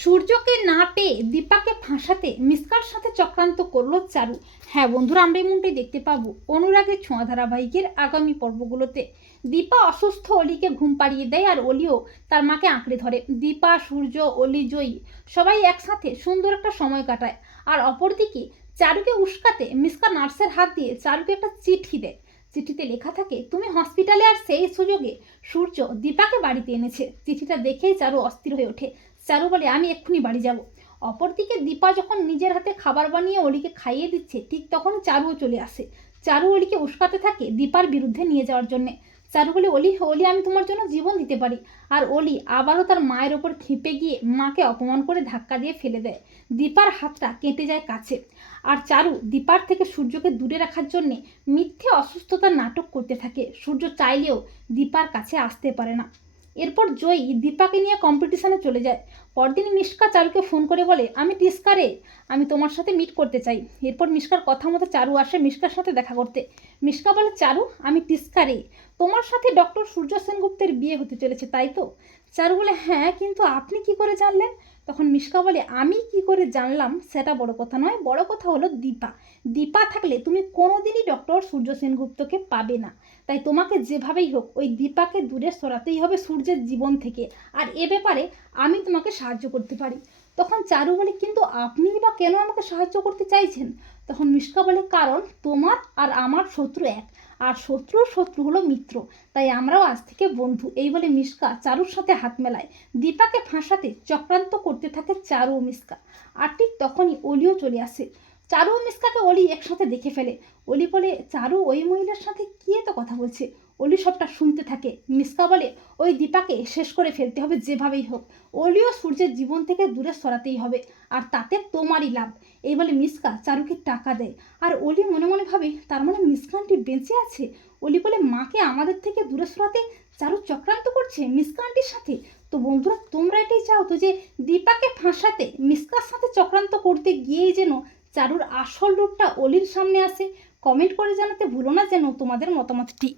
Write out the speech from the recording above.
সূর্যকে না পেয়ে দীপাকে ফাঁসাতে মিসকার সাথে চক্রান্ত করল চারু। হ্যাঁ বন্ধুরা, আমরা এমনটাই দেখতে পাবো অনুরাগের ছোঁয়া ধারাবাহিকের আগামী পর্বগুলোতে। দীপা অসুস্থ অলিকে ঘুম পাড়িয়ে দেয় আর অলিও তার মাকে আঁকড়ে ধরে। দীপা, সূর্য, অলি, জয়ী সবাই একসাথে সুন্দর একটা সময় কাটায়। আর অপরদিকে চারুকে উস্কাতে মিসকা নার্সের হাত দিয়ে চারুকে একটা চিঠি দেয়। চিঠিতে লেখা থাকে, তুমি হসপিটালে আর সেই সুযোগে সূর্য দীপাকে বাড়িতে এনেছে। চিঠিটা দেখেই চারু অস্থির হয়ে ওঠে। চারু বলে, আমি এক্ষুনি বাড়ি যাব। অপরদিকে দীপা যখন নিজের হাতে খাবার বানিয়ে অলিকে খাইয়ে দিচ্ছে, ঠিক তখন চারুও চলে আসে। চারু অলিকে উস্কাতে থাকে দীপার বিরুদ্ধে নিয়ে যাওয়ার জন্যে। চারু বলে, অলি অলি, আমি তোমার জন্য জীবন দিতে পারি। আর অলি আবারও তার মায়ের ওপর খেপে গিয়ে মাকে অপমান করে ধাক্কা দিয়ে ফেলে দেয়। দীপার হাতটা কেটে যায় কাছে। আর চারু দীপার থেকে সূর্যকে দূরে রাখার জন্যে মিথ্যে অসুস্থতার নাটক করতে থাকে। সূর্য চাইলেও দীপার কাছে আসতে পারে না। এরপর জয়ী দীপাকে নিয়ে কম্পিটিশনে চলে যায়। পরদিন মিশকা চারুকে ফোন করে বলে, আমি টিস্কারে আমি তোমার সাথে মিট করতে চাই। এরপর মিশকার কথা মতো চারু আসে মিশকার সাথে দেখা করতে। মিশকা বলে, চারু, আমি টিস্কারে তোমার সাথে ডক্টর সূর্য সেনগুপ্তের বিয়ে হতে চলেছে, তাই তো? চারু বলে হ্যাঁ কিন্তু আপনি কি করে জানলেন? তখন মিশকা বলে, আমি কি করে জানলাম? সেটা বড় কথা নয়, বড় কথা হলো দীপা। দীপা থাকলে তুমি কোনোদিনই ডক্টর সূর্য সেনগুপ্তকে পাবে না। তাই তোমাকে যেভাবেই হোক, ওই দীপাকে দূরে সরাতেই হবে সূর্যের জীবন থেকে। আর এ ব্যাপারে আমি তোমাকে সাহায্য করতে পারি। তখন চারু বলে, কিন্তু আপনি বা কেন আমাকে সাহায্য করতে চাইছেন? তখন মিশকা বলে, কারণ তোমার আর আমার শত্রু এক, আর শত্রুর শত্রু হলো মিত্র। তাই আমরাও আজ থেকে বন্ধু। এই বলে মিশকা চারুর সাথে হাত মেলায়। দীপাকে ফাঁসাতে চক্রান্ত করতে থাকে চারু ও মিশকা। আর ঠিক তখনই অলিও চলে আসে। চারু ও মিসকাকে অলি একসাথে দেখে ফেলে। অলি বলে, চারু, ওই মহিলার সাথে কি এত কথা বলছে? অলি সবটা শুনতে থাকে। মিসকা বলে, ওই দীপাকে শেষ করে ফেলতে হবে যেভাবেই হোক। অলিও সূর্যের জীবন থেকে দূরে সরাতেই হবে, আর তাতে তোমারই লাভ। এই বলে মিসকা চারুকে টাকা দেয়। আর অলি মনে মনে ভাবে, তার মানে মিসকানটি বেঁচে আছে? অলি বলে, মাকে আমাদের থেকে দূরে সরাতে চারু চক্রান্ত করছে মিসকানটির সাথে? তো বন্ধুরা, তোমরা এটাই চাও তো যে দীপাকে ফাঁসাতে, মিসকার সাথে চক্রান্ত করতে গিয়েই যেন চারুর আসল রূপটা অলির সামনে আসে? কমেন্ট করে জানাতে ভুলো না যেন তোমাদের মতামতটি।